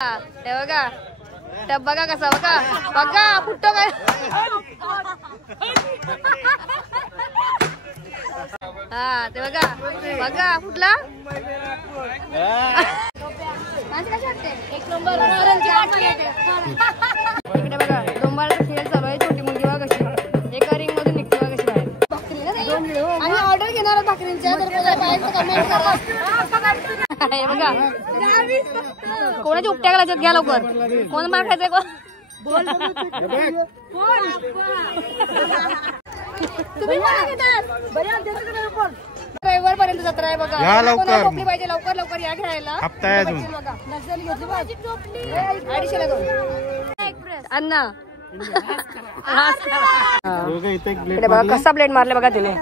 हे बघा टब बघा कसा बघा बघा फुटतो काय हा ते बघा बघा फुटला एक नंबर इकडे बघा डोंबाळाचा खेळ चालू आहे. छोटी मुलगी बघा कशी एका रिंग मधून निघते बघा कशी बाहेर. आम्ही ऑर्डर घेणार आहोत भाकरींच्या तर कमेंट करा. हे बघा कोणाची उपट्या घालायच्यात घ्या लवकर. कोण मार खायचंय कोण रविवार पर्यंत जत्रा आहे बघा. टोपली पाहिजे लवकर लवकर या घ्यायला. अडीचशेला दोन अण्णा बघा कसा प्लेट मारले बघा तिने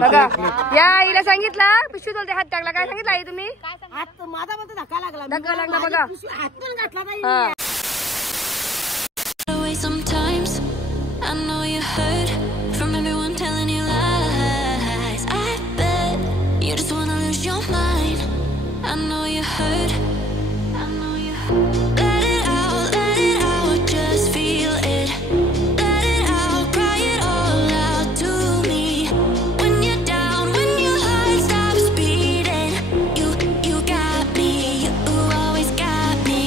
बघा. या आईला सांगितला पिशवी बोलते हात टाकला काय सांगितलं आई तुम्ही धक्का लागला बघा. Sometimes I know you heard from everyone telling you lies. I bet you just wanna lose your mind. I know you heard. I know you heard. Let it out, just feel it. Let it out, cry it all out to me. When you're down, when your heart stops beating, you got me, you always got me.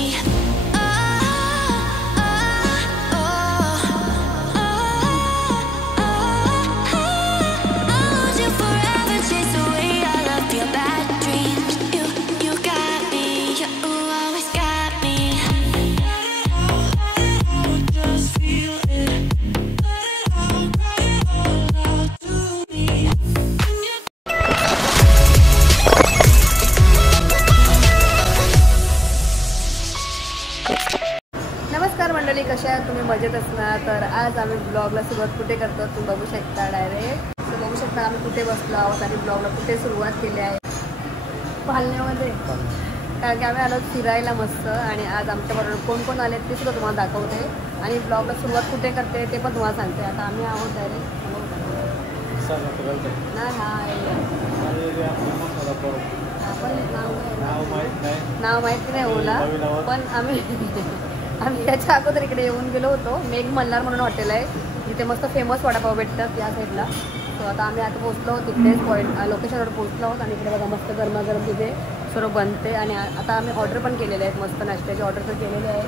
नमस्कार मंडळी, कशा आहात तुम्ही? मजेत असणार. तर आज आम्ही ब्लॉगला सुरुवात कुठे करतो तुम्ही बघू शकता. डायरेक्ट बघू शकता आम्ही कुठे बसलो आहोत आणि ब्लॉगला कुठे सुरुवात केली आहे. पालण्यामध्ये. कारण की आम्ही आलो फिरायला मस्त. आणि आज आमच्याबरोबर कोण कोण आले ते सुद्धा तुम्हाला दाखवते आणि ब्लॉगला सुरुवात कुठे करते ते पण तुम्हाला सांगते. आता आम्ही आहोत डायरेक्ट नाव माहिती नाही ओला पण आम्ही त्याच्या अगोदर इकडे येऊन गेलो होतो. मेघ मल्हार म्हणून हॉटेल आहे जिथे मस्त फेमस वडापाव भेटतात या साईडला. सो आता आम्ही आता पोहोचलो तिकडेच पॉईंट लोकेशनवर पोहोचलो आहोत आणि इकडे बघा मस्त गरमागरम तिथे सर्व बनते. आणि आता आम्ही ऑर्डर पण केलेले आहेत. मस्त नाश्त्याची ऑर्डर तर केलेली आहे.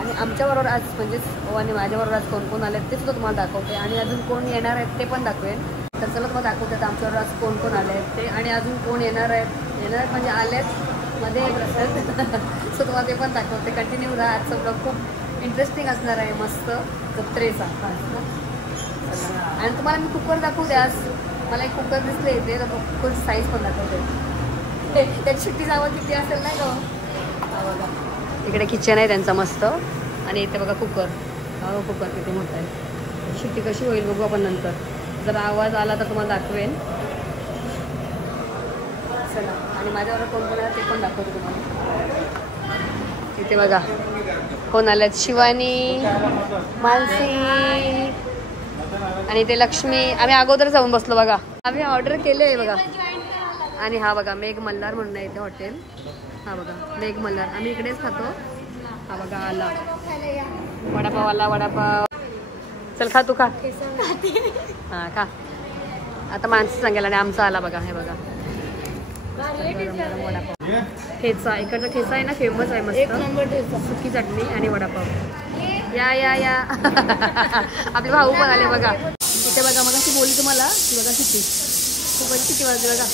आणि आमच्याबरोबर आज म्हणजेच आणि माझ्याबरोबर आज कोण कोण आले ते सुद्धा तुम्हाला दाखवते. आणि अजून कोण येणार आहेत ते पण दाखवेन. तर चला तुम्हाला दाखवते आता आमच्याबरोबर आज कोण कोण आले आहेत ते. आणि अजून कोण येणार आहेत म्हणजे आलेत मध्ये एक सो तुम्हाला ते पण दाखवते. कंटिन्यू राहा. आजचा ब्लॉग खूप इंटरेस्टिंग असणार आहे. मस्त जत्रेचा. आणि तुम्हाला मी कुकर दाखवते. आज मला एक कुकर दिसले इथे तर कुकरची साईज पण दाखवते. त्याची शिट्टीचा आवाज किती असेल नाही का. बघा इकडे किचन आहे त्यांचा मस्त. आणि इथे बघा कुकर कुकर किती मोठा आहे. शिट्टी कशी होईल बघू आपण नंतर. जर आवाज आला तर तुम्हाला दाखवेन. चला आणि माझ्याबरोबर कोण कोण आहे ते पण दाखवते तुम्हाला. इथे बघा कोण आल्यात. शिवानी, मानसी आणि ते लक्ष्मी. आम्ही अगोदर जाऊन बसलो बघा. आम्ही ऑर्डर केले आहे बघा. आणि हा बघा मेघ मल्हार म्हणून आहे इथे हॉटेल. हा बघा मेघ मल्हार. आम्ही इकडेच खातो. हा बघा आला वडापाव आला. वडापाव चल खा तू खा. हा खा. आता माणसं सांगेल आणि आमचा आला बघा. हे बघा वडापाव ठेचा. इकडचा ठेचा आहे ना फेमस आहे मस्त. सुकी चटणी आणि वडापाव. या या या आपले भाऊ पण आले बघा. इथे बघा मग अशी बोलली तुम्हाला बघा किती किती वाजले बघा.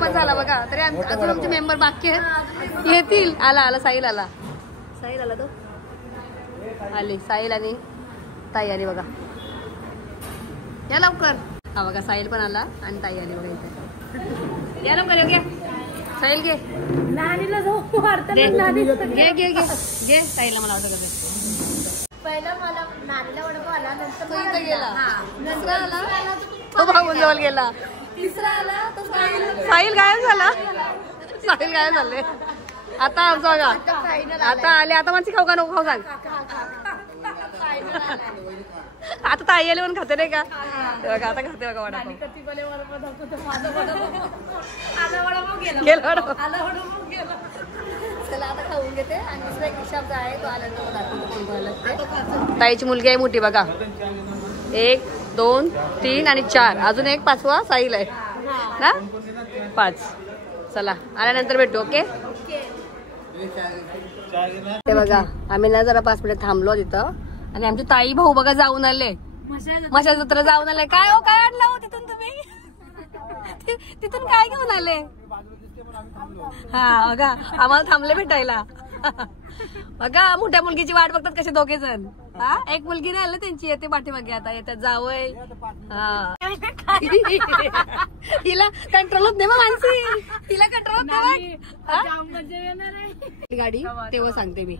पण झाला बघा. तरी अजून आमचे मेंबर बाकी आहेत येतील. आला साहिल आला. साहिल आला तो आली. साहिल आणि ताई आली बघा. या लवकर. हा बघा साहिल पण आला आणि ताई आली बघा इथे. या लवकर घे साहिल घे. घे घे घे घे ताईला. मला आवडतं बघा. पहिला मला नानीला वडापाव आला. नंतर तो इथं गेला. दुसरा आला तो भाऊन जवळ गेला. तिसरा आला तो साहिल गायब झाला. साहिल गायब झाले. आता आमचा बघा आता आले. आता माणसी खाऊ का नको खाऊ सांग. आता ताई आले म्हणून खाते नाही का बघा आता खाते बघा वडापाव चला आता खाऊन घेते आणि दुसरा एक हिसाब जो आहे तो आल्यानंतर ताईची मुलगी आहे मोठी बघा 1 2 3 आणि 4 अजून एक 5वा साहिल आहे ना 5 चला आल्यानंतर भेटू ओके ते बघा आम्ही ना जरा 5 मिनिट थांबलो तिथं आणि आमचे ताई भाऊ बघा जाऊन आले मशा जत्रा जाऊन आले काय हो काय आणलं हो तिथून तुम्ही तिथून काय घेऊन आले हा बघा आम्हाला थांबले भेटायला बघा मोठ्या मुलगीची वाट बघतात कसे दोघे जण हा एक मुलगी नाही आलं त्यांची येते पाठीमागे आता येतात जावय हा हिला कंट्रोल होत नाही मग मानसी हिला कंट्रोल होत नाही गाडी तेव्हा सांगते मी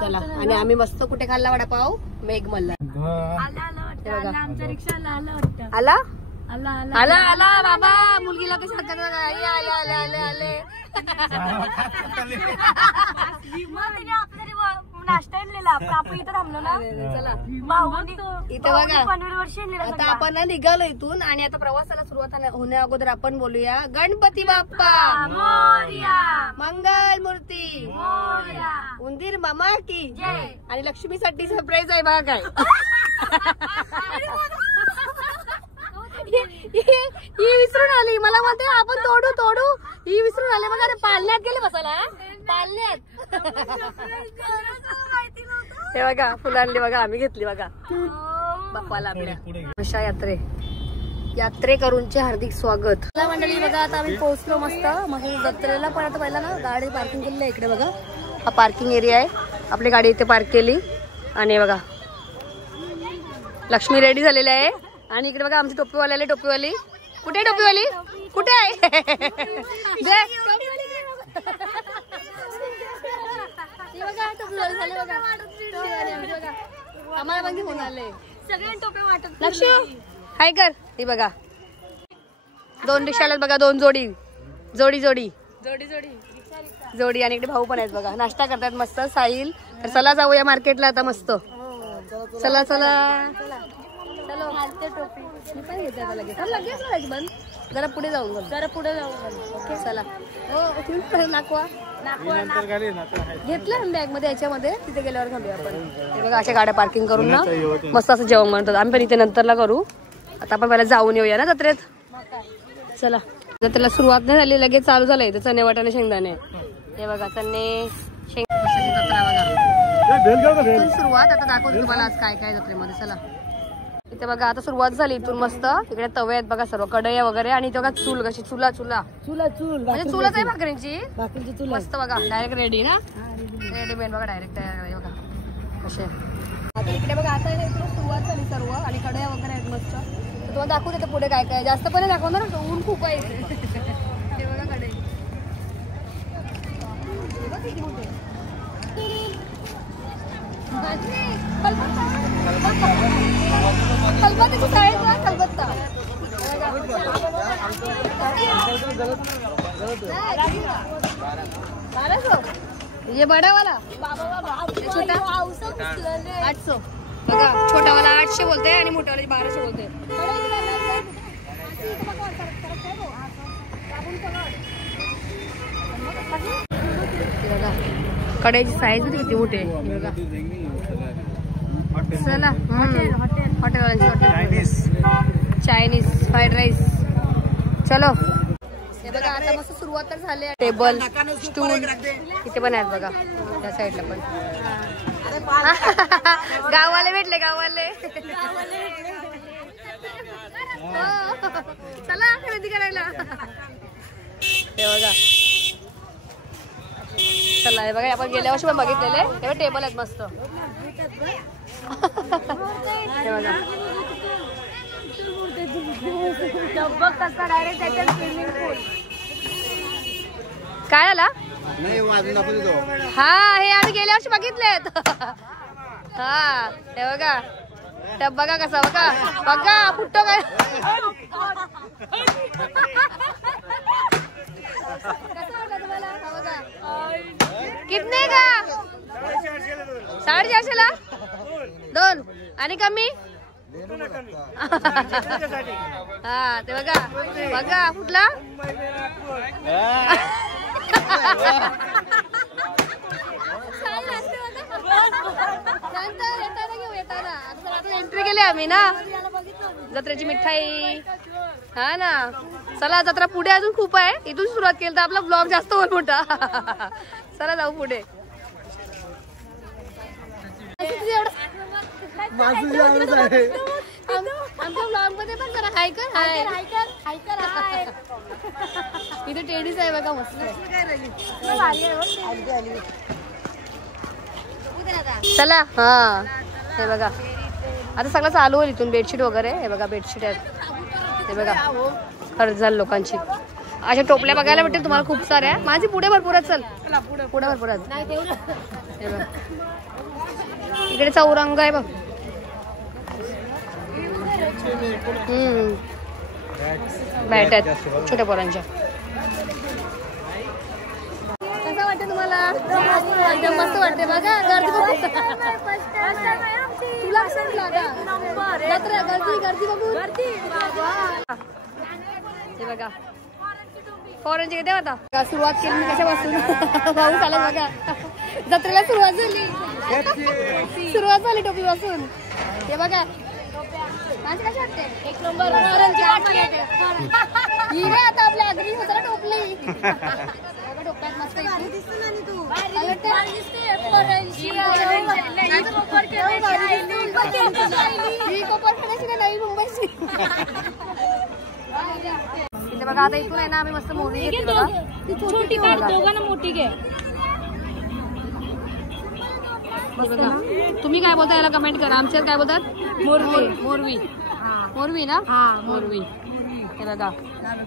चला आणि आम्ही मस्त कुठे खाल्ला वडापाव मेघमल्ला आला आला आला बाबा मुलगीला कशी आले आले आले आले आले नाश्ता आपण इथं थांबलो ना चला इथे बघा आता आपण ना निघालो इथून आणि आता प्रवासाला सुरुवात होण्या अगोदर आपण बोलूया गणपती बाप्पा मंगल मूर्ती उंदीर मामा की आणि लक्ष्मीसाठी सरप्राईज आहे बघा काय ही विसरून आली मला म्हणते आपण तोडू तोडू ही विसरून आली बघा पालण्यात गेले बसायला पालण्यात हे बघा फुलं आणली बघा आम्ही घेतली बघा बाप्पाला आपल्या अशा यात्रेकरूंचे हार्दिक स्वागत मंडळी बघा आता आम्ही पोहोचलो मस्त जत्रेला पण आता पहिला ना गाडी पार्किंग केलेली आहे इकडे बघा हा पार्किंग एरिया आहे आपली गाडी इथे पार्क केली आणि बघा लक्ष्मी रेडी झालेली आहे आणि इकडे बघा आमची टोपीवाली आली टोपीवाली कुठे टोपीवाली कुठे आहे आम्हाला पण घेऊन आले सगळे टोपे वाटत लक्ष्मी हाय कर हे बघा 2 रिक्षाला बघा 2 जोडी जोडी जोडी जोडी जोडी जोडी आणि इकडे भाऊ पण आहेत बघा नाश्ता करतात मस्त साहिल तर चला जाऊया मार्केटला आता मस्त चला चला चलो टोपी मी पण घेते आता लगेच लगेच बंद जरा पुढे जाऊन ओके चला हो तुम्ही नाकवा घेतलं बॅग मध्ये याच्यामध्ये तिथे गेल्यावर घालूया आपण हे बघा अशा गाड्या पार्किंग करून ना मस्त असं जेवण म्हणतात आम्ही पण इथे नंतरला करू आता आपण पहिला जाऊन येऊया ना जत्रेत चला जत्रेला सुरुवात नाही झाली लगेच चालू झालंय तर चणे वाटाणे शेंगदाणे हे बघा चणे शेंगदाणे जत्रा बघा सुरुवात आता दाखवतो तुम्हाला आज काय काय जत्रेमध्ये चला इथे बघा आता सुरुवात झाली इथून मस्त इकडे तवे आहेत बघा सर्व कढया वगैरे आणि इथे बघा चूल कशी चुला चुला चुला चूल म्हणजे चुलच आहे भाकरींची मस्त बघा डायरेक्ट रेडी ना रेडीमेड बघा डायरेक्ट तयार बघा कसे आता इकडे बघा आता इकडे सुरुवात झाली सर्व आणि कढया वगैरे आहेत मस्त तुम्हाला दाखवू देते पुढे काय काय जास्त पण दाखवणार ना ऊन खूप आहे ते बघा कढई खलबत्त्याची साईज ना खलबत्ता ये बड़ा वाला छोटा 800 बघा छोटा वाला 800 बोलते आणि मोठा वाला 1200 बोलते बघा कढईची साईज होती किती मोठी बघा चला हॉटेल चायनीज फ्राईड राईस चलो हे बघा आता मस्त सुरुवात तर झाली टेबल स्टूल इथे पण आहेत बघा त्या साईडला पण गाववाले भेटले गाववाले चला खरेदी करायला हे बघा चला हे बघा आपण गेल्या वर्षी पण बघितलेले तेव्हा टेबल आहेत मस्त हे बघा काय आला हा हे आम्ही गेल्या वर्षी बघितलेत हा हे बघा टब बघा कसा बघा बघा फुटतो काय कितने का 400ला 2 आणि कमी हा ते बघा बघा कुठला एंट्री केली आम्ही ना जत्रेची मिठाई हा ना चला जत्रा पुढे अजून खूप आहे इथून सुरुवात केली तर आपला ब्लॉग जास्त होईल मोठा चला जाऊ पुढे आमच्या ब्लॉग मध्ये पण जरा हाय कर इथे टेडीज आहे बघा मस्त चला हा हे बघा आता सगळं चालू होईल इथून बेडशीट वगैरे हे बघा बेडशीट आहेत हे बघा खर्च झालं लोकांची अशा टोपल्या बघायला भेटेल तुम्हाला खूप साऱ्या माझी पुढे भरपूर आहेत चल पुढे भरपूर आहेत हे बघ इकडे चौरंग आहे बघ बॅट आहेत छोट्या पोरांच्या कसं वाटतं तुम्हाला एकदम मस्त वाटते बघा गर्दी तुला गर्दी बघू हे बघा फॉरेनचे किती होता सुरुवात केली मी कशापासून पाऊस आला बघा जत्रेला सुरुवात झाली टोपी पासून हे बघा माझी कशी वाटते एक नंबर ही ना आता आपल्या आगरी होता ना टोपली डोक्यात मस्त नवी मुंबईची इथे बघा आता इथून आहे ना आम्ही मस्त मूवी घेतली बघा छोटी दोघांना मोठी घे तुम्ही काय बोलता याला कमेंट करा आमच्यात काय बोलतात मोरवी ना मोरवी हे बघा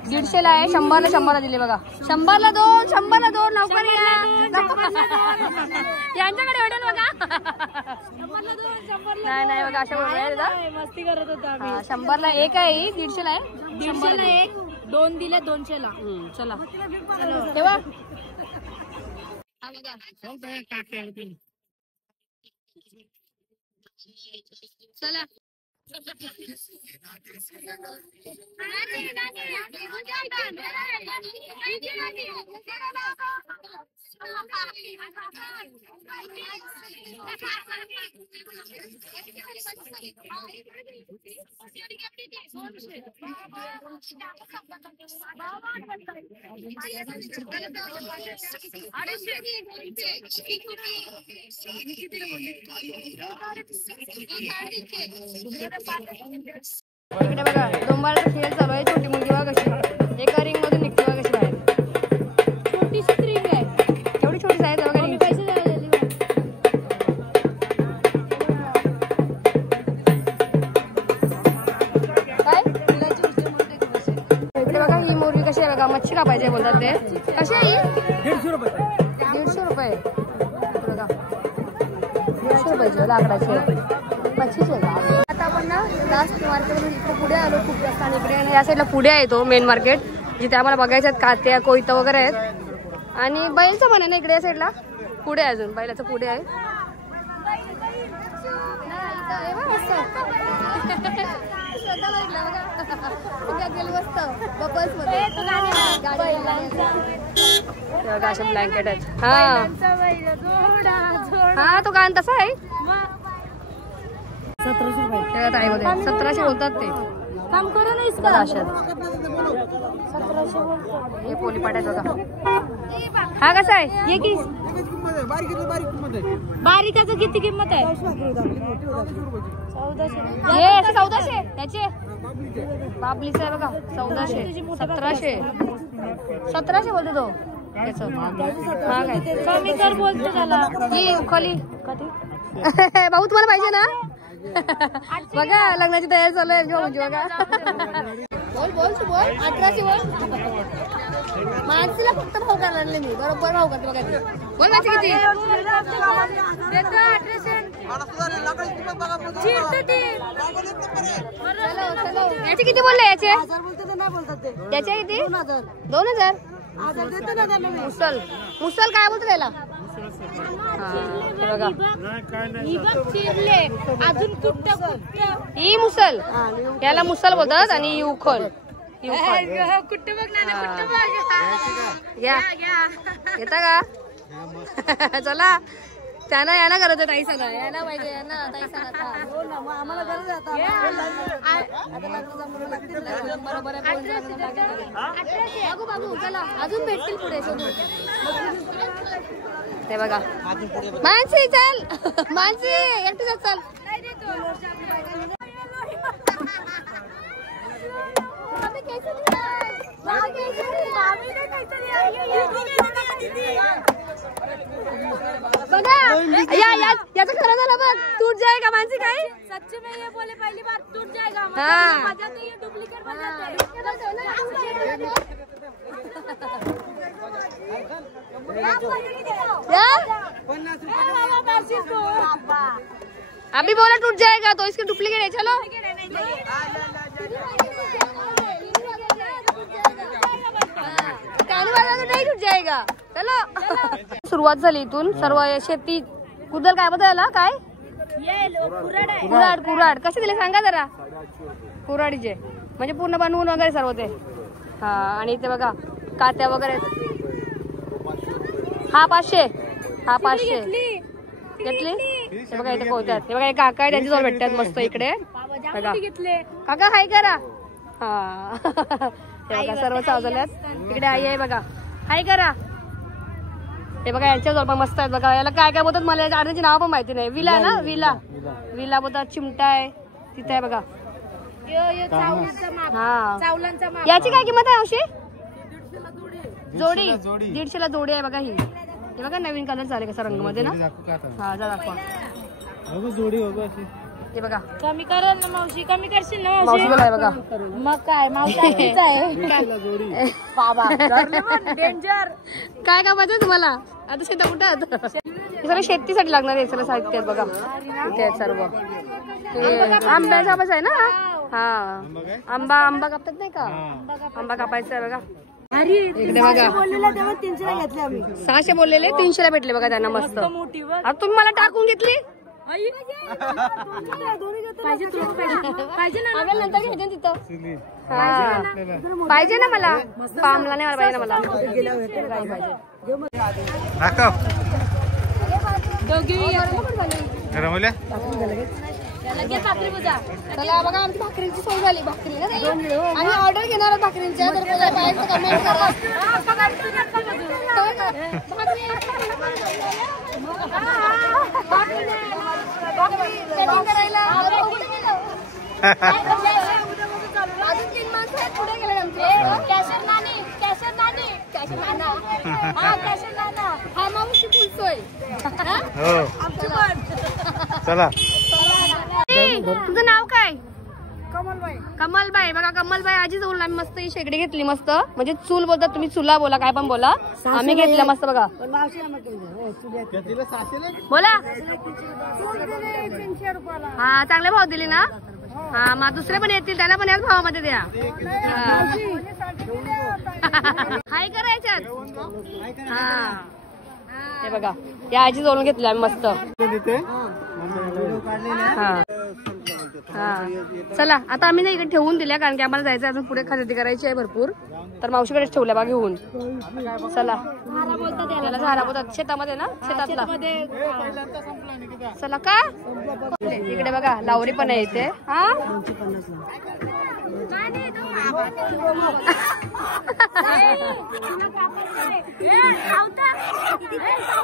150ला आहे 100ला दिले बघा 100ला 2 नौकरी यांच्याकडे भेटेल बघा नाही बघा अशा मस्ती करत होता 100ला एक आहे 150ला आहे 100ला एक 2 दिले 200ला चला तेव्हा चला इकडे बघा डोंबाळाचा खेळ चालू आहे छोटी मुलगी बघा कशी एका रिंग मधून निघते बघा कशी बाहेर छोटीशी रिंग आहे एवढी छोटी साईज आहे बघा पैसे काय इकडे बघा ही मुलगी कशी आहे बघा मच्छी कापायची बोलतात ते कशी आहे 150 रुपये बघा 150 रुपयाची लाकडाची मच्छीची आहे आता आपण ना लास्ट मार्केट इकडे पुढे आलो खूप जास्त आणि इकडे या साईडला पुढे आहे तो मेन मार्केट जिथे आम्हाला बघायचं आहेत कात्या कोयता वगैरे आहेत आणि बैलचं पण आहे ना इकडे या साईडला पुढे आहे अजून बैलाचं पुढे आहे असे ब्लँकेट आहेत हा तो गाण तसा आहे 1700 रुपये 1700 बोलतात ते काम करू ना इसका 1700 हे पोलीपाट्यात बघा हा कसा आहे हे की बारीकाचं किती किंमत आहे 1400 त्याचे बाबलीचं आहे बघा 1400 1700 बोलतो तो हा काय कमी कर बोलतो त्याला ही खाली भाऊ तुम्हाला पाहिजे ना बघा लग्नाची तयारी चालू आहे बघा बोल 1800 बोल माणसीला फक्त भाव करायला लागले मी बरोबर भाव करतो बघा बोल माझी किती याचे किती बोलले याचे याचे किती 2000 मुसल काय बोलतो त्याला हे बघा अजून कुठं ही मुसल, याला मुसल बोलतात आणि ही उखल. कुठं बघ ना कुठं बघ. या येता का? चला त्यांना यायला गरज आहे ताई सांगा, यायला पाहिजे यांना ताई सांगा. आम्हाला गरज आहे बरोबर बाबू. चला अजून भेटतील पुढे शोधून. ते बघा मानसी चल, मानसी एकटी चल. बघा याचं खरं झालं बघ. टूट जाएगा मानसी काय? सच्ची में ये बोले पहली बार टूट जाएगा. हाँ. मजा तो ये डुप्लीकेट बन जाता है. अभी बोला टूट जाएगा तो इसके डुप्लीकेट है. चलो नहीं टूट जाएगा. चलो सुरुवात झाली इथून. सर्व शेती कुदल काय बदलला काय कुराड. कुराड कसे दिले सांगा जरा. कुराडीचे म्हणजे पूर्ण बनवून वगैरे सर्व ते. हा आणि इथे बघा कात्या वगैरे. हा 500, हा 500 घेतली. हे बघा इथे पोहतात. हे बघा एक काका आहे त्यांच्याजवळ भेटतात मस्त इकडे. बघा काका हाय करा. हा हे बघा सर्व सावजल्यात. इकडे आई आहे बघा, हाय करा. हे बघा यांच्याजवळ पण मस्त आहेत बघा. याला काय काय बोलतात मला याच्या अर्ध्याची नाव पण माहिती नाही. विला ना, विला विला बोलतात. चिमटा आहे तिथे आहे बघा. हा याची काय किंमत आहे अशी? जोडी 150 ला जोडी आहे बघा. ही हे बघा नवीन कलर झाले कसा रंग मध्ये ना. हा जा दाखवा जोडी. हे बघा कमी करा ना मावशी, कमी करशील ना मावशी बोला. बघा मग काय मावशी आहे बाबा. डेंजर. काय काय पाहिजे तुम्हाला आता शेता कुठं? हे सगळं शेतीसाठी लागणार आहे सगळं साहित्य आहेत बघा. इथे आहेत सर्व. आंब्याचा आंबाच आहे ना. हा आंबा कापतात नाही का? आंबा कापायचा आहे बघा. इकडे बघा 600 बोललेले 300 ला भेटले बघा त्यांना मस्त. आता तुम्ही मला टाकून घेतली. नंतर घ्यायचे तिथं. हा पाहिजे ना मला. पामला नाही पाहिजे ना मला. चला बघा आमची भाकरीची सोय झाली. भाकरी ना आम्ही ऑर्डर घेणार आहोत भाकरींच्या. कमेंट करा. अजून 3 माणसं आहेत पुढे गेले आमचे. कॅशर नानी, कॅशर नानी, कॅशर नाना. हा कॅशर नाना. हा मावशी फुल सोय. आमची पण. चला तुझं नाव काय? कमलबाई. बघा कमलबाई आजी जवळ आम्ही मस्त ही शेगडी घेतली. मस्त म्हणजे चूल बोलतात तुम्ही, चुला बोला काय पण बोला. आम्ही घेतल्या मस्त बघा. बोला. हा चांगले भाव दिले ना. हा मग दुसरे पण येतील त्याला पण याच भावामध्ये द्या. हाय करायच्यात. हा हे बघा या आजी जवळून घेतली आम्ही मस्त. हा हा चला आता आम्ही ना इकडे ठेवून दिल्या कारण की आम्हाला जायचं अजून पुढे खरेदी करायची आहे भरपूर. तर मावशीकडेच ठेवल्या बा घेऊन. चला त्याला झारा बोलतात शेतामध्ये ना, शेतातला. चला का इकडे बघा लावरी पण आहे इथे. हा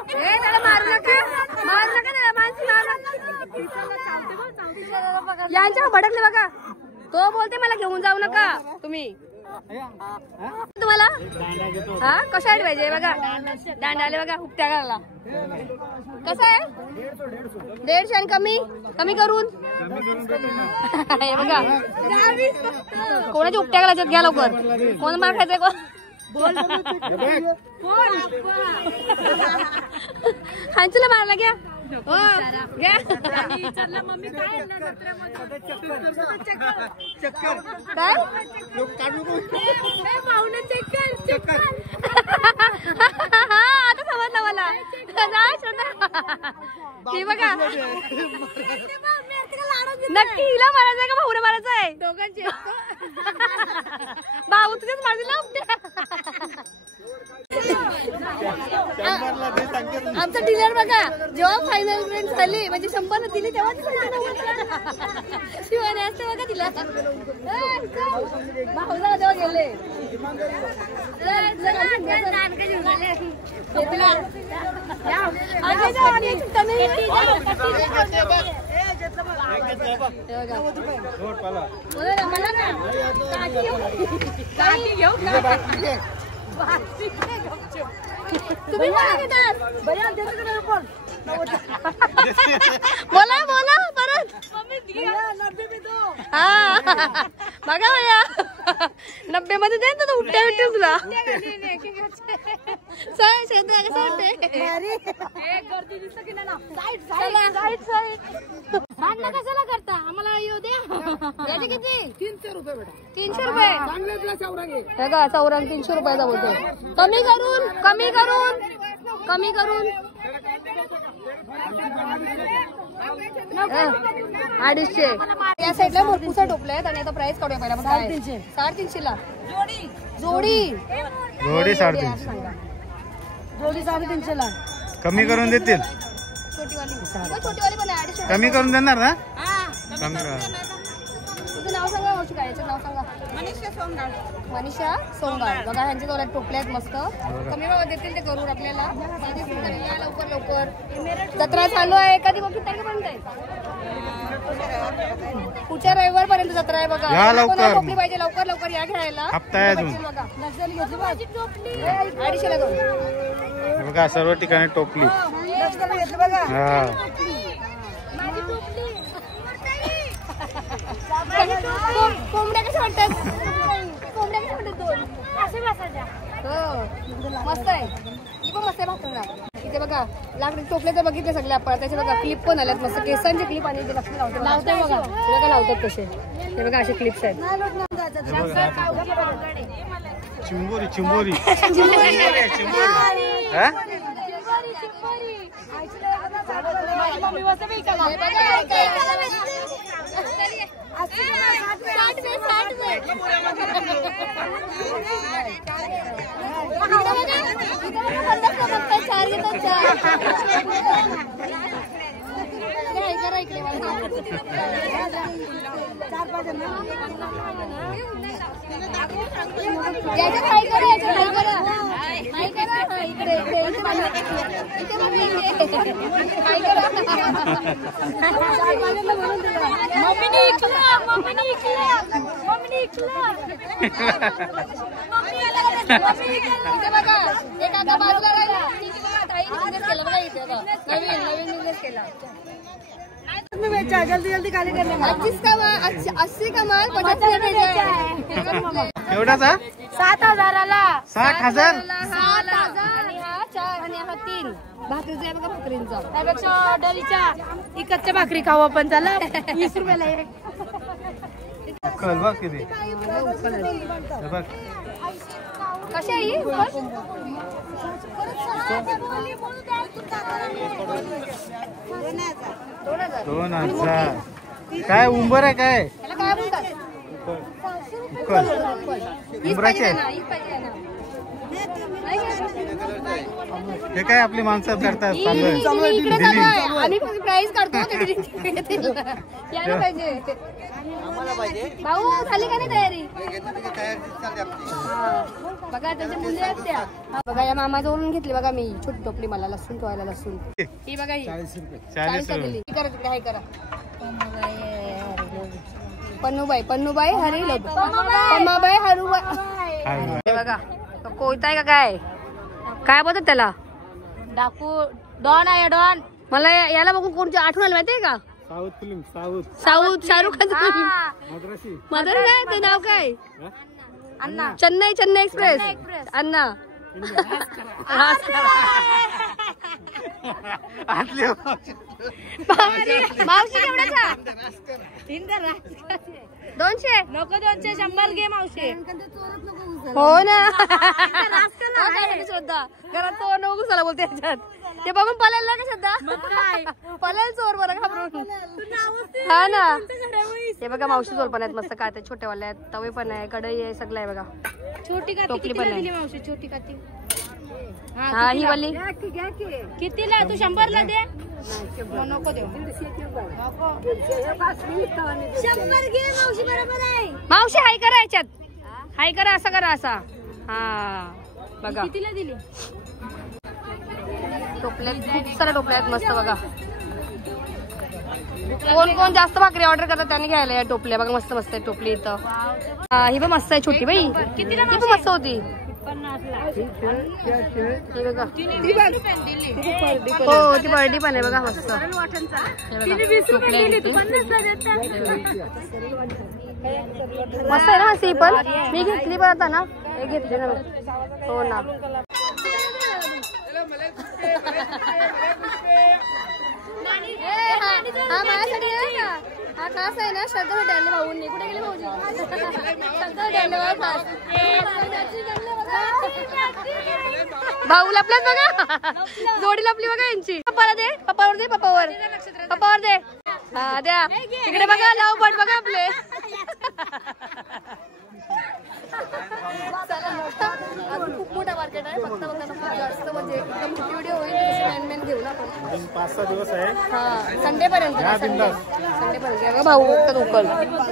त्याला मारू नका, मारू नका त्याला. माणसं यांच्या भडकले बघा. तो बोलते मला घेऊन जाऊ नका तुम्ही. तुम्हाला हा कशा पाहिजे बघा. दांड आले बघा उपट्या घालायला. कसं आहे 150 आणि कमी कमी करून. हे बघा कोणाची उपट्या घालायच्यात घ्या लवकर. कोण मार खायचंय कोण? हांचूला मारला घ्या. मम्मी काय काय पाहुणे चक्कर. आता समजलं मला. नक्की हिला मारायचं आहे का भाऊला मारायचं आहे? दोघांची भाऊ तुझ्याच मारतील आमचा डिनर बघा. जेव्हा फायनल रेंट झाली म्हणजे 100 दिली तेव्हा शिवाने असते बघा तिला. भाऊला तेव्हा गेले तुम्ही बोला बोला परत. हा बघा भैया 90 मध्ये दे ना उठ्या उठ्या तुला. कशाला करता आम्हाला येऊ द्या. किती 300 रुपये बेटा. 300 रुपये बघा. चौरंग 300 रुपयाचा बोलतो. कमी करून कमी करून कमी करून 250. या साईडला भरपूर टोपले आहेत आणि आता प्राइस काढूया पहिला. 350 ला जोडी. जोडी 350. जोडी 350 ला कमी करून देतील. छोटीवाली पण आहे 250. कमी करून देणार ना? कमी तुझं नाव सांगा. मावशी काय याचं नाव सांगा. मनीषा सोंगाड. बघा ह्यांच्या दोऱ्यात टोपले आहेत मस्त. कमी भावात देतील ते करून आपल्याला. लवकर लवकर जत्रा चालू आहे. कधी किती तारखेपर्यंत आहे? पुढच्या रविवार पर्यंत जत्रा आहे बघा. या लवकर. टोपली पाहिजे लवकर लवकर या घ्यायला. हप्ता आहे अजून. बघा 250 ला बघा सर्व ठिकाणी टोपली. हा कोंबड्या कशा वाटतात? कोंबड्या कशा वाटतात? दोन असे बसायच्या. हो मस्त आहे. ही पण मस्त आहे भाकरला. इथे बघा लाकडी टोपले तर बघितले सगळे आपण. त्याचे बघा क्लिप पण आल्यात मस्त. केसांचे क्लिप आणि ते लक्ष लावतात बघा. ते बघा लावतात तसे. हे बघा असे क्लिप्स आहेत. चिंबोरी चिंबोरी जल्दी जल्दी खाली करने 80 का माल 50 एवढाचा 7,000ला 60,000. आणि हा 4 आणि हा 3 भाकरीचा आहे बघा. भाकरींचा त्यापेक्षा डलीच्या इकडच्या भाकरी खाऊ आपण. चला 20 रुपयाला एक. कल बघ किती. बघ कशी आहे ही? 2,000. काय उंबर आहे काय? त्याला काय म्हणतात? उंबराचे हे काय आपली माणसं करतात. आम्ही प्राइस काढतो. यायला पाहिजे. भाऊ झाली का नाही तयारी? बघा त्याच्या मुली आहेत त्या. बघा या मामाजवळून घेतली बघा मी छोटी टोपली. मला लसूण ठेवायला लसूण. ही बघा ही 40 दिली. करा तिकडे हाय करा. पन्नूबाई हरी लोक पम्माबाई हरुबाई. बघा कोयता आहे का काय? काय बोलतात त्याला? डाकू डॉन आहे डॉन. मला याला बघून कोणती आठवण आली माहितीये का? South film. South Shahrukh Khan. Mother काय ते नाव काय? अण्णा. चेन्नई एक्सप्रेस. अण्णा मावशी केवढ्याचा? 200 नको 200 100 घे मावशी. हो ना. श्रद्धा घरात चोर नको घुसायला बोलते याच्यात. ते बघून पळायला का श्रद्धा? पळेल चोर बरं घाबरून. हा ना. हे बघा मावशी चोर पण आहेत मस्त काय ते छोटे वाले आहेत. तवे पण आहे, कढई आहे, सगळं आहे बघा. छोटी काती टोपली पण आहे. मावशी छोटी काती. हा ही वाली कितीला तू 100 ला दे. नको देऊ. 100 घे मावशी बरोबर आहे. मावशी हाय करा याच्यात. हाय करा असं करा असा. हा बघा कितीला दिली. टोपल्यात खूप साऱ्या टोपल्या आहेत मस्त बघा. कोण कोण जास्त भाकरी ऑर्डर करतात त्यांनी घ्यायला या टोपल्या बघा. मस्त मस्त आहे टोपली इथं. ही पण मस्त आहे छोटी बाई. ही पण मस्त होती. 50 ला. ही बघा हो ती बर्डी पण आहे बघा मस्त. मस्त आहे ना ती पण. मी घेतली पण आता ना. हे घेतली ना मी. हो ना. हा माझ्यासाठी आहे का. हा खास आहे ना. श्रद्धा भेटायला भाऊंनी. कुठे गेले भाऊजी. श्रद्धा भेटायला खास भाऊ लपल्यात बघा. जोडी लपली बघा यांची. पप्पाला दे. पप्पावर दे. पप्पावर पप्पावर दे. हा द्या. इकडे बघा लाव बट बघा आपले. खूप मोठा मार्केट आहे. फक्त जास्त म्हणजे एकदम मोठी व्हिडिओ होईल. मॅन घेऊ ना आपण. 5-6 दिवस आहे. हा संडे पर्यंत. संडे पर्यंत भाऊ उकल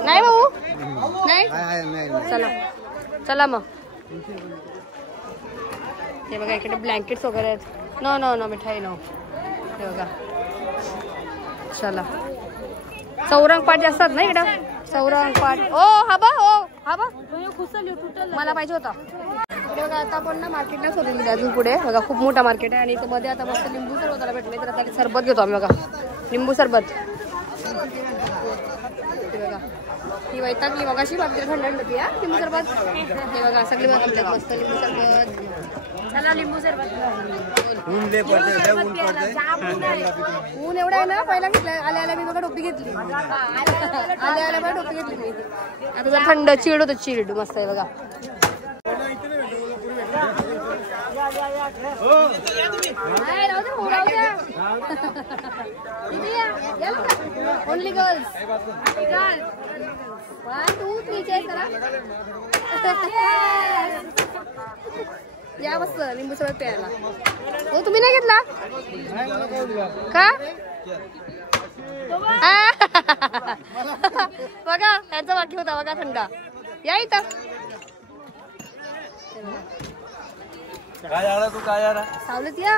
नाही भाऊ नाही. चला चला मग. हे बघा इकडे ब्लँकेट्स वगैरे आहेत. नो नो नो मिठाई नो. हे बघा चला. चौरंग पाट जास्त ना इकडं. चौरंग पाट. ओ हा बा हो हा बा मला पाहिजे होता. इकडे बघा आता आपण ना मार्केटला शोधून अजून पुढे बघा. खूप मोठा मार्केट आहे. आणि इथं मध्ये आता मस्त लिंबू सरबताला भेटले. तर आता सरबत घेतो आम्ही बघा. लिंबू सरबत. बघा ही वैतागली मग अशी बाकी थंड होती. हा लिंबू सरबत. हे बघा सगळी मस्त लिंबू सरबत. चला लिंबू सरबत. ऊन एवढं आहे ना. पहिला घेतलं आल्या आल्या मी बघा टोपी घेतली. आल्या आल्या बघा टोपी घेतली मी. आता जर थंड चिड होतं. चिड मस्त आहे बघा. Only girls. 1 2 3 चेक करा. या मस्त लिंबू सरबत प्यायला. हो तुम्ही नाही घेतला का. बघा त्यांचा बाकी होता बघा थंड. या इथं सावलीत या.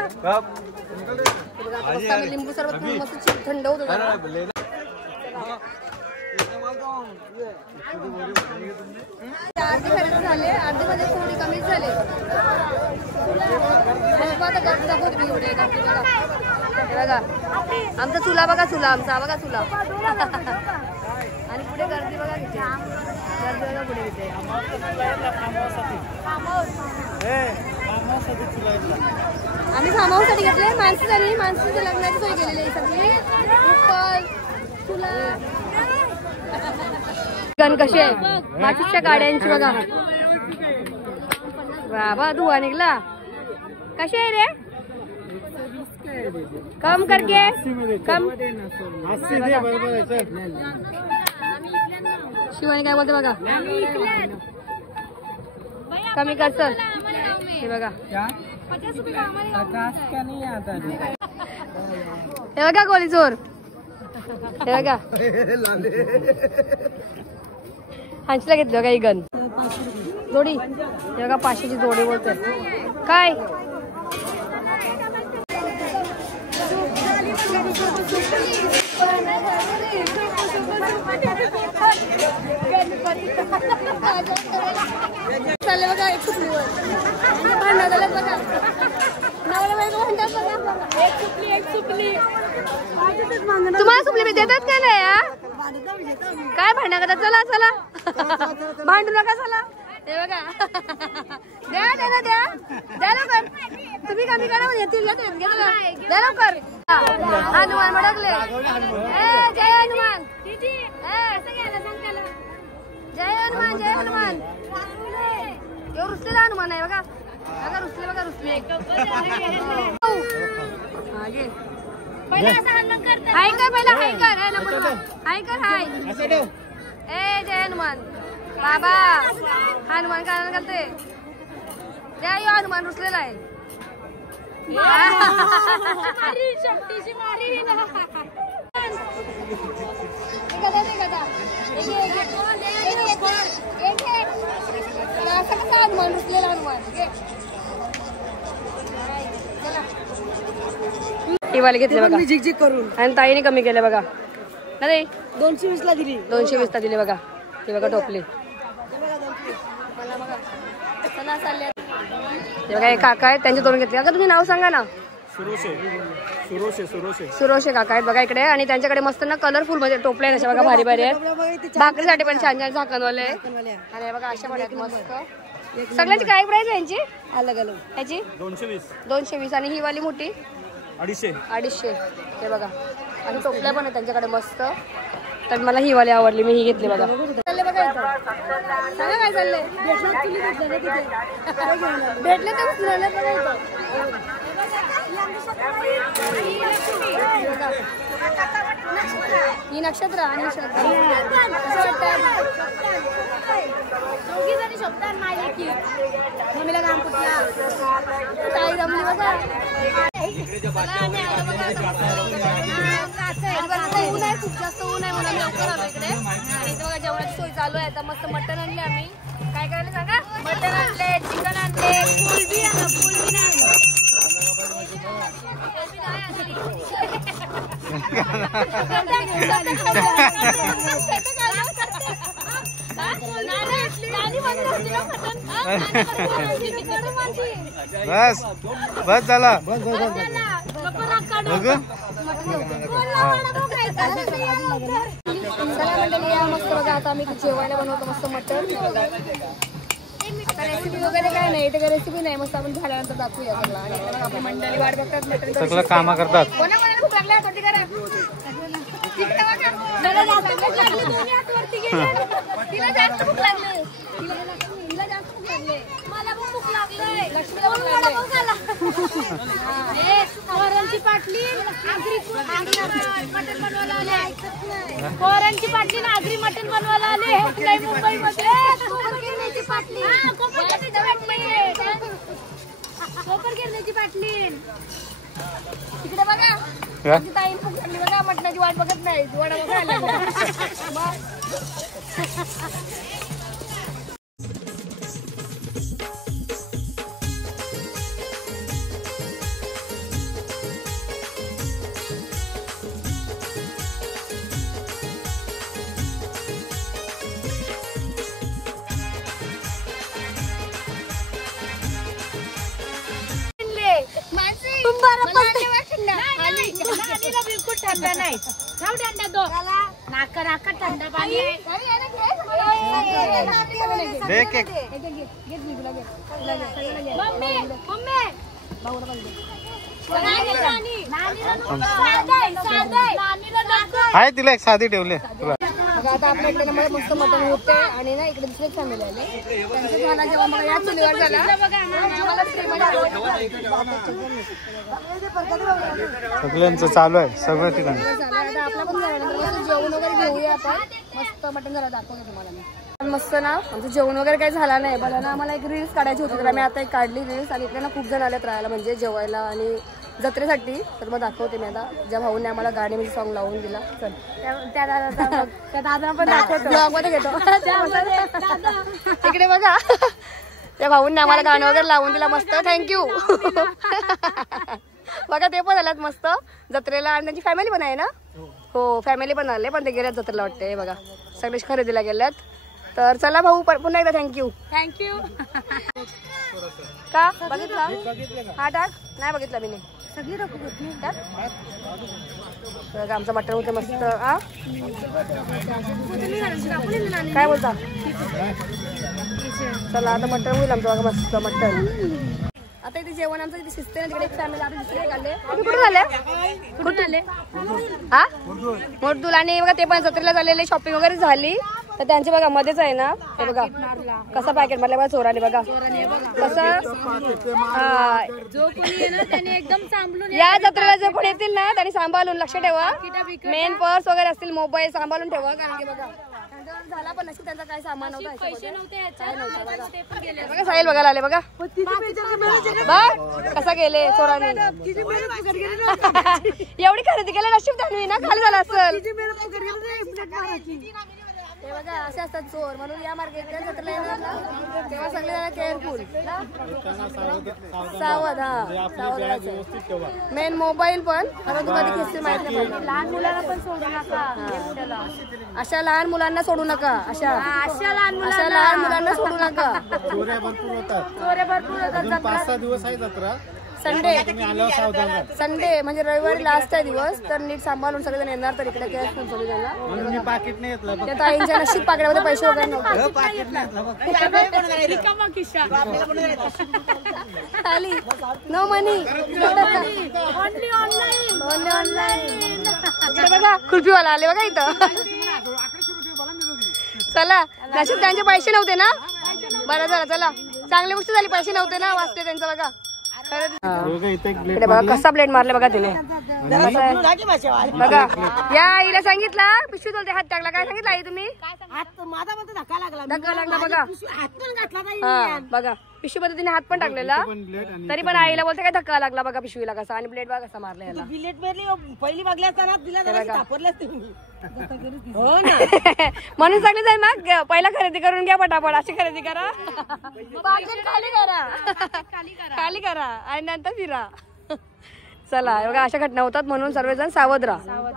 लिंबू सरबत मस्त थंड होत. अर्धी खरेदी झाले. अर्धी मध्ये थोडी कमीच झाले. बघा आमचा चुला बघा. चुला आमचा बघा चुला. आणि पुढे गर्दी बघा किती. गर्दी बघा पुढे किती. आम्ही फार्म हाऊस साठी घेतले. माणसाच्या लग्नाची सोय केलेली आहे सगळी. कुकर चुला. गण कशी आहे माचीसच्या गाड्यांची बघा. बाबा धुवा निघला. कशी आहे रे. कम करके कम. शिवानी काय बोलते बघा. कमी कर चल. हे बघा हे बघा गोली चोर. हे बघा हांचीला घेतली बघा ही गन जोडी. हे बघा 500ची जोडी बोलते काय. चालले बघा एक सुपलीवर भांडण झालं बघा. नवरा बायको म्हणतात बघा. एक सुपली तुम्हाला सुपली मी देतात काय नाही. काय भांडण करतात. चला चला भांडू नका चला. हे बघा द्या द्या ना द्या द्या लवकर. तुम्ही कमी करा म्हणजे येतील द्या लवकर. हनुमान मडकले. जय हनुमान. हनुमान जय हनुमान. एवढं रुसलेला हनुमान आहे बघा. बघा रुसले बघा रुसले. हाय कर पहिला हाय कर. हाय नंबर हाय कर हाय. ए जय हनुमान बाबा. हनुमान काय करते जय हनुमान रुसलेला आहे. हनुमान रुसलेला हनुमान. ही वाली घेतली बघा झिकझिक करून आणि ताईने कमी केले बघा. नाही 220 ला दिली. 220 ला दिली बघा. हे बघा टोपली. हे बघा हे काका आहेत त्यांचे तोरण घेतले. काका तुम्ही नाव सांगा ना. सुरोशे काका आहेत बघा इकडे. आणि त्यांच्याकडे मस्त ना कलरफुल मध्ये टोपले आहेत बघा. भारी भारी आहेत. भाकरीसाठी पण छान छान झाकणवाले. आणि बघा अशा पण आहेत मस्त. सगळ्यांची काय प्राइस आहे यांची. अलग अलग याची 220 आणि ही वाली मोठी 250. हे बघा आणि टोपल्या पण आहेत त्यांच्याकडे मस्त. तर मला ही वाली आवडली. मी ही घेतली बघा. चालले बघा इथं. सांगा काय चाललंय. भेटले तर ही नक्षत्र आणि मम्मीला काम कुठला ताई रमली बघा. ऊन आहे खूप जास्त ऊन आहे म्हणून लवकर आलो इकडे. आणि इथे बघा जेवणाची सोय चालू आहे. आता मस्त मटण आणले आम्ही. काय करायला सांगा. मटण आणले चिकन आणले फुलबी नाही. बस बस झाला. मस्त बघा आता आम्ही जेवायला बनवतो मस्त मटण. रेसिपी वगैरे काय नाही. इथे रेसिपी नाही. मस्त आपण झाल्यानंतर दाखवूया सगळं. आणि आपली मंडळी वाट बघतात मटण सगळं काम करतात. कोणाकोणाला खूप लागल्या होती करा. तिला जास्त भूक लागली. तिला जास्त भूक लागली. मला पण भूक लागली. लक्ष्मीला पण पोरांची पाटली मटण बनवायला आले. पोरांची पाटली आगरी मटण बनवायला आले. मुंबईमध्ये पाटली कोपर गिरण्याची पाटली. तिकडे बघा ताई भूक लागली बघा. मटणाची वाट बघत नाही. वडा बिलकुल थंडा नाही. नाका नाका थंडा पाणी. आहे तिला एक साधी ठेवले. आता आपल्या इकडे मस्त मटण होते. आणि ना इकडे दुसरे फॅमिली आले. त्यांचं झाला जेव्हा मग या चुलीवर झाला. सगळ्यांचं चालू आहे सगळं ठिकाणी. आता आपला पण झाल्यानंतर जेवण वगैरे घेऊया आपण. मस्त मटण झालं दाखवतो तुम्हाला मी. मस्त ना आमचं जेवण वगैरे काही झाला नाही. मला ना आम्हाला एक रील्स काढायची होती. तर आम्ही आता एक काढली रील्स. आणि इकडे ना खूप जण आलेत राहायला म्हणजे जेवायला आणि जत्रेसाठी. तर मग दाखवते मी आता. ज्या भाऊने आम्हाला गाणे म्हणजे सॉन्ग लावून दिला. चल त्या दादा पण दाखवतो. ब्लॉग मध्ये घेतो. इकडे बघा त्या भाऊंनी आम्हाला गाणं वगैरे लावून दिला मस्त. थँक्यू. बघा ते पण आल्यात मस्त जत्रेला. आणि त्यांची फॅमिली पण आहे ना. हो फॅमिली पण आले. पण ते गेल्यात जत्रेला वाटते. बघा सगळे खरेदीला गेल्यात. तर चला भाऊ पुन्हा एकदा थँक्यू. का बघितला हा टाक. नाही बघितला मी सगळी आमचं मटण होते मस्त. काय बोलता. चला आता मटण होईल आमचं बघा मस्त मटण. आता इथे जेवण आमचं इथे शिजते ना. तिकडे एक फॅमिली आता दुसरे आले. कुठून आले. कुठून आले. हा मोरदूल. आणि बघा ते पण जत्रेला झालेले. शॉपिंग वगैरे झाली. तर त्यांचे बघा मध्येच आहे ना हे बघा कसं पॅकेट मारलं बघा चोराने बघा कसं जो कोणी आहे ना त्याने एकदम सांभाळून या जत्रेला जे कोणी येतील ना त्यांनी सांभाळून लक्ष ठेवा मेन पर्स वगैरे असतील मोबाईल सांभाळून ठेवा कारण की बघा झाला पण नसेल त्यांचा काय सामान नव्हता पैसे नव्हते ते पण गेले बघा साहिल बघायला आले बघा बघ कसा गेले चोराने एवढी खरेदी केली नशीब त्यांनी ना खाली झाला असेल ते बघा असे असतात चोर म्हणून या मार्केट तेव्हा सगळे जरा केअरफुल सावध सावध मेन मोबाईल पण आता तुम्हाला किस्से माहिती नाही लहान मुलाला पण सोडू नका अशा लहान मुलांना सोडू नका अशा लहान मुलांना सोडू नका चोऱ्या भरपूर होतात चोऱ्या भरपूर होतात 5-6 दिवस आहे जत्रा संडे तुम्ही आल्यावर सावधान राहा. संडे म्हणजे रविवारी लास्ट आहे दिवस तर नीट सांभाळून सगळेजण येणार तर इकडे केअरफुल सगळेजण म्हणून मी पाकिट नाही घेतलं त्या ताईंच्या नशीब पाकड्यामध्ये पैसे वगैरे नव्हते खाली नो मनी ऑनलाईन बघा खुर्पीवाला आले बघा इथं चला नशीब त्यांचे पैसे नव्हते ना बरं झालं चला चांगली गोष्ट झाली पैसे नव्हते ना वाचते त्यांचं बघा इकडे बघा कसा प्लेट मारले बघा तिने बघा या आईला सांगितला पिशवी बोलते हात टाकला काय सांगितलं आई तुम्ही धक्का लागला बघा हा बघा पिशवी मध्ये तिने हात पण टाकलेला तरी पण आईला बोलते काय धक्का लागला बघा पिशवीला कसा आणि प्लेट बघा कसा मारला याला पहिली म्हणून सांगले जाईल मग पहिला खरेदी करून घ्या पटापट अशी खरेदी करा पाकिट खाली करा खाली करा आणि नंतर फिरा चला बघा अशा घटना होतात म्हणून सर्वजण सावध राहा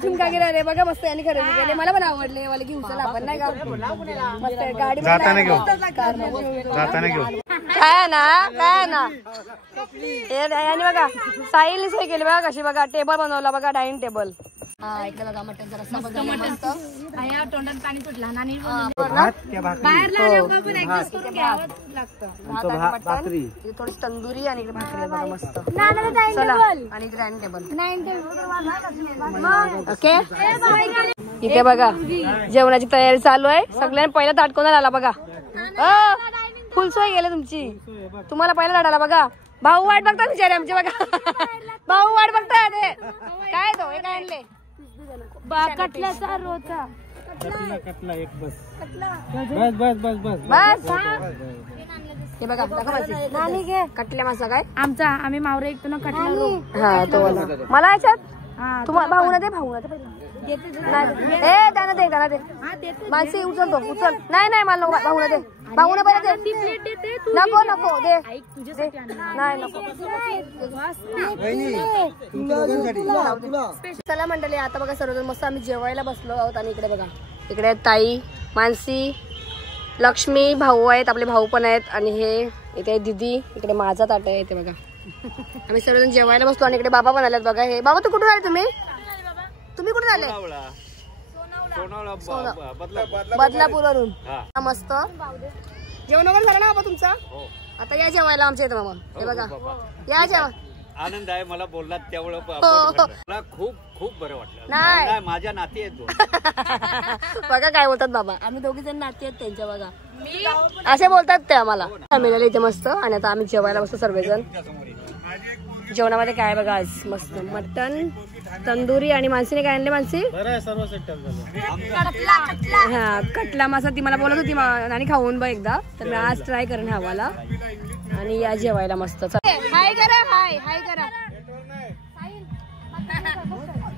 झुमका गिरा रे बघा मस्त यांनी खरेदी केले मला पण आवडले मला घेऊ चला आपण नाही का मस्त गाडी जाताना घेऊ काय ना यांनी बघा साहिलने सोय केली बघा कशी बघा टेबल बनवला बघा डायनिंग टेबल हा इकडे बघा मटन जरा मस्त तोंडात पाणी सुटलं आणि थोडी तंदुरी आणि इकडे भाकरी बघा मस्त चला आणि इकडे डायनिंग टेबल ओके इथे बघा जेवणाची तयारी चालू आहे सगळ्यांनी पहिला ताट कोणाला आला बघा फुल सोय गेले तुमची तुम्हाला पहिला ताट आला बघा भाऊ वाट बघता बिचारे आमचे बघा भाऊ वाट बघता ते काय तो हे काय आणले कटल्याचा रोचा कटला एक बस हे बघा कटल्या मासा काय आमचा आम्ही मावरे एक ना कटला हा तो मला याच्यात तुम्हाला भाऊ ना दे त्यांना दे मानसी उचल नाही मला भाऊ ना दे भाऊना पाहिजे नको दे नाही नको चला मंडळी आता बघा सर्वजण मस्त आम्ही जेवायला बसलो आहोत आणि इकडे बघा इकडे ताई मानसी लक्ष्मी भाऊ आहेत आपले भाऊ पण आहेत आणि हे इथे दिदी इकडे माझा ताट आहे इथे बघा आम्ही सर्वजण जेवायला बसलो आणि इकडे बाबा पण आलेत बघा हे बाबा तू कुठून आले तुम्ही कुठून आले बदलापूरवरून मस्त जेवण वगैरे झालं ना बाबा तुमचं आता या जेवायला आमच्या इथं मामा हे बघा या जेवण आनंद आहे मला बोललात त्यामुळे मला खूप बरं वाटलं नाही माझ्या नाती आहेत बघा काय बोलतात बाबा आम्ही दोघी जण नाती आहेत त्यांच्या बघा असे बोलतात ते आम्हाला मिळाले इथे मस्त आणि आता आम्ही जेवायला बसतो सर्वजण जेवणामध्ये काय बघा आज मस्त मटन तंदुरी आणि मानसीने काय आणले मानसी हा कटला मासा ती मला बोलत होती आणि खाऊन बघ एकदा तर मी आज ट्राय करेन हवाला आणि या जेवायला मस्त हाय करा हाय करा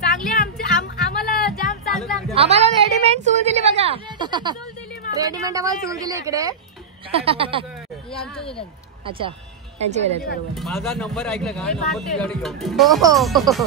चांगली आमची आम्हाला जाम चांगलं आम्हाला रेडीमेड चूल दिली बघा रेडीमेड आम्हाला चूल दिली इकडे अच्छा त्यांचे गेले बरोबर माझा नंबर ऐकला का नंबर तुझ्याकडे घेऊन हो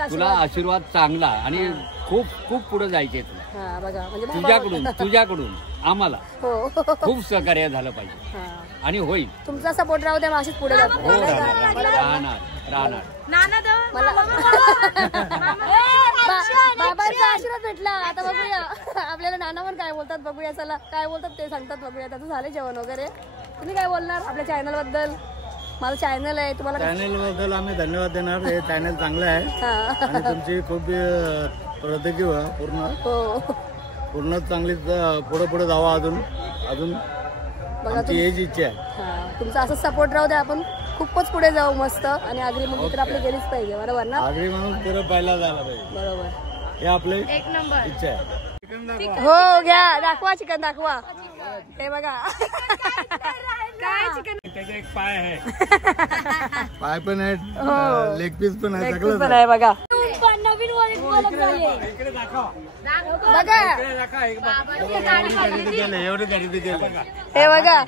तुला आशीर्वाद चांगला आणि खूप पुढे जायचे तुला हा बघा म्हणजे तुझ्याकडून आम्हाला हो खूप सहकार्य झालं पाहिजे हा आणि होईल. तुमचा सपोर्ट राहू द्या, अशीच पुढे जातो. हो राहणार. मला बाबांचा आशीर्वाद भेटला. आता बघूया आपल्याला नाना पण काय बोलतात, बघूया. चला काय बोलतात ते सांगतात, बघूया. त्याचं झालं जेवण वगैरे. तुम्ही काय बोलणार आपल्या चॅनल बद्दल? माझं चॅनल आहे, तुम्हाला चॅनल बद्दल आम्ही धन्यवाद देणार. हे चॅनल चांगलं आहे आणि तुमची खूप प्रगती पूर्ण चांगली पुढे जावा. अजून आमची हेच इच्छा आहे. तुमचा असं सपोर्ट राहू द्या, आपण खूपच पुढे जाऊ मस्त. आणि आगरी मुलगी तर आपली गेलीच पाहिजे, बरोबर ना? आगरी म्हणून पुढे पहिला झाला पाहिजे, बरोबर. हे आपले एक नंबर इच्छा आहे. हो घ्या, दाखवा चिकन दाखवा. हे बघा काय चिकन, त्याचे एक पाय आहे, पाय पण आहे, लेग पीस पण आहे, सगळं पण आहे बघा. नवीन ओळख झाली. इकडे दाखव. बघा एवढी खरेदी केली. हे बघा,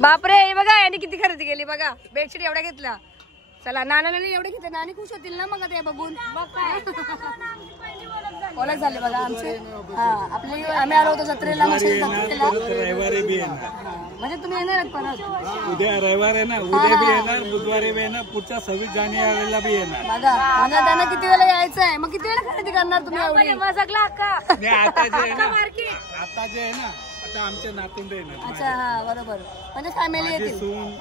बापरे. हे बघा यांनी किती खरेदी केली बघा. बेडशीट एवढ्या घेतल्या. चला नानाने एवढे घेतले, नानी खुश होतील ना मग ते बघून. ओळख झाली बघा आमची. हा आपली आम्ही आलो होतो जत्रेला, रविवारी बी येणार. म्हणजे तुम्ही येणार आहेत परत? उद्या रविवार आहे ना, उद्या बी येणार, बुधवारी बी येणार, पुढच्या 26 जानेवारीला बी येणार. बघा माझ्या त्यांना किती वेळा यायचं आहे, मग किती वेळा खरेदी करणार तुम्ही एवढी? आता जे आहे ना, आता आमच्या नातूंडे येणार. अच्छा हा बरोबर, म्हणजे फॅमिली येतील, सून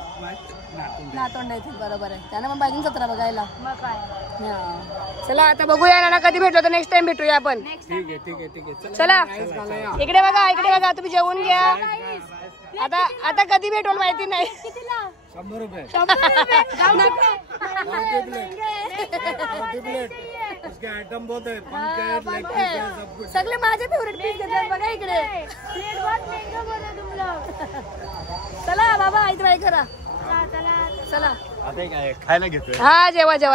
नातोंड येतील. बरोबर आहे, त्यांना पण पाहिजे जत्रा बघायला. चला आता बघूया ना, कधी भेटलो तर नेक्स्ट टाइम भेटूया आपण. ठीक आहे. चला इकडे बघा, तुम्ही जेवून घ्या. आता कधी भेटवल माहिती नाही. 100 रुपये. इसके आइटम बहुत है, पंकेट, लेग पीस है, सब कुछ. सगळे माझे फेवरेट पीस घेतले बघा इकडे. चला बाबा इथे बाई करा. चला आता काय खायला घेतोय. हा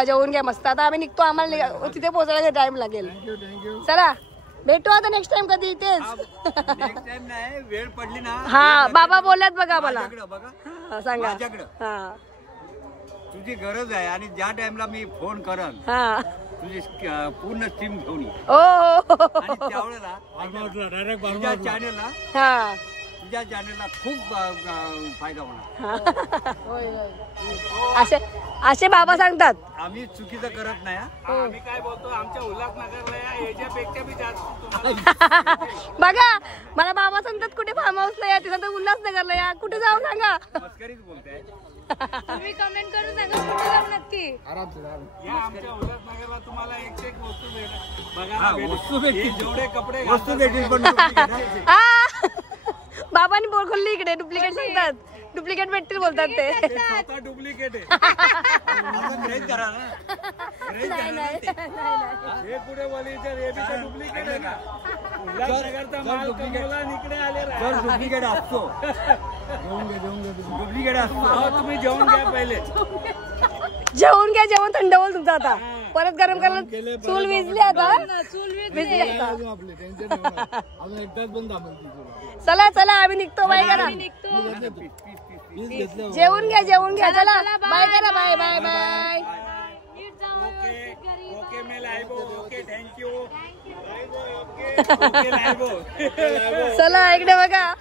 जेवून घ्या मस्त. आता आम्ही निघतो, आम्हाला तिथे पोहोचायला टाइम लागेल. चला भेटू आता नेक्स्ट टाइम कधी इथेच. नेक्स्ट टाइम नाही, वेळ पडली ना. हा बाबा बोलल्यात बघा मला. बघा सांगा. माझ्याकडं हा तुझी गरज आहे आणि ज्या टाइमला मी फोन करन हा तुझी पूर्ण टीम घेऊन ये. ओ आणि त्यावेळेला तुझ्या चॅनलला हा खूप फायदा होणार. असे बाबा सांगतात. आम्ही चुकीचं करत नाही. आम्ही काय बोलतो, आमच्या उल्हासनगरला याच्यापेक्षा बी जास्त. बघा मला बाबा सांगतात कुठे फार्म हाऊसला या, तिथं उल्हासनगरला या, कुठे जाऊ सांगा. मस्करीच बोलताय. तुम्ही कमेंट करून सांगा कुठे जाऊ नक्की. या आमच्या उल्हासनगरला तुम्हाला एक वस्तू भेटेल. हा, बघा वस्तू भेटतील. जेवढे कपडे वस्तू भेटतील पण बाबांनी बोल खोलली इकडे. डुप्लिकेट सांगतात, डुप्लिकेट भेटतील बोलतात ते. स्वतः डुप्लिकेट आहे. आपण ग्रहित करा ना. हे पुढे बोलायचं, हे बी डुप्लिकेट आहे ना. उल्हासनगरचा माल कमवला आणि इकडे आलेला आहे. डुप्लिकेट असतो. डुप्लिकेट असतो. तुम्ही जेवण घ्या पहिले. जेवून घ्या, जेवण थंड होईल तुमचं. आता परत गरम करायला चूल विजली. आता चला चला आम्ही निघतो. बाय करा. जेवून घ्या. चला बाय करा. Bye bye bye. ओके मैं live. Okay thank you. Okay live. चला इकडे बघा.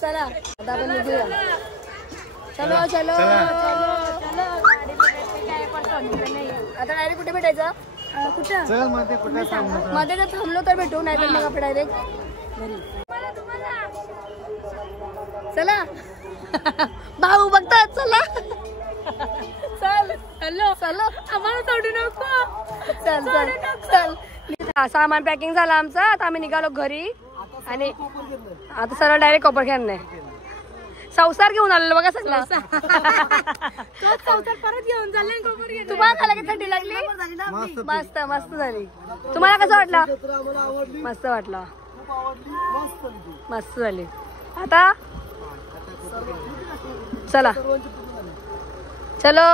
चला आता आपण निघूया. चलो आता डायरेक्ट कुठे भेटायचं? कुठं मध्ये जर थांबलो तर भेटू, नाही तर मग आपण डायरेक्ट घरी. चला भाऊ बघतात. चला चल आम्हाला सोडू नको. चल सामान पॅकिंग झालं आमचं. आता आम्ही निघालो घरी आणि आता सरळ डायरेक्ट कोपरखेरणे संसार घेऊन आलेलो बघा सगळा. संसार परत घेऊन चालले. तुम्हाला खाला की थंडी लागली? मस्त झाली. तुम्हाला कसं वाटलं? मस्त वाटलं. मस्त झाली. आता चला चलो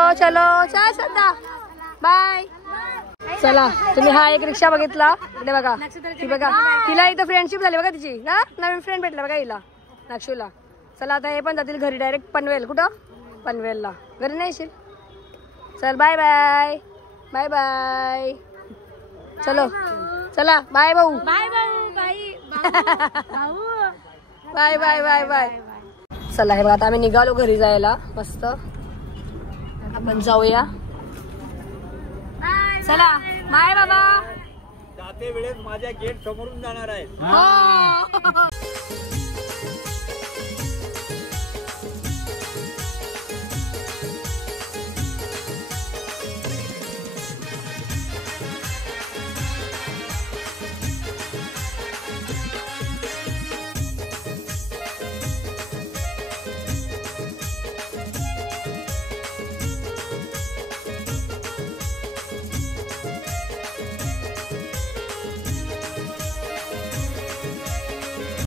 श्रद्धा बाय. चला तुम्ही हा एक रिक्षा बघितला इकडे बघा. ती बघा, तिला इथं फ्रेंडशिप झाली बघा तिची ना. नवीन फ्रेंड भेटला बघा हिला नागशूला. चला आता हे पण जातील घरी डायरेक्ट पनवेल. कुठं? पनवेलला. घरी नाही येशील? चल बाय बाय. चलो चला बाय भाऊ. बाय भाऊ बाई भाऊ बाय बाय बाय बाय. चला हे बघा आता आम्ही निघालो घरी जायला. मस्त आपण जाऊया. चला बाय बाबा. जाते वेळेस माझ्या गेट समोरून जाणार आहे. हो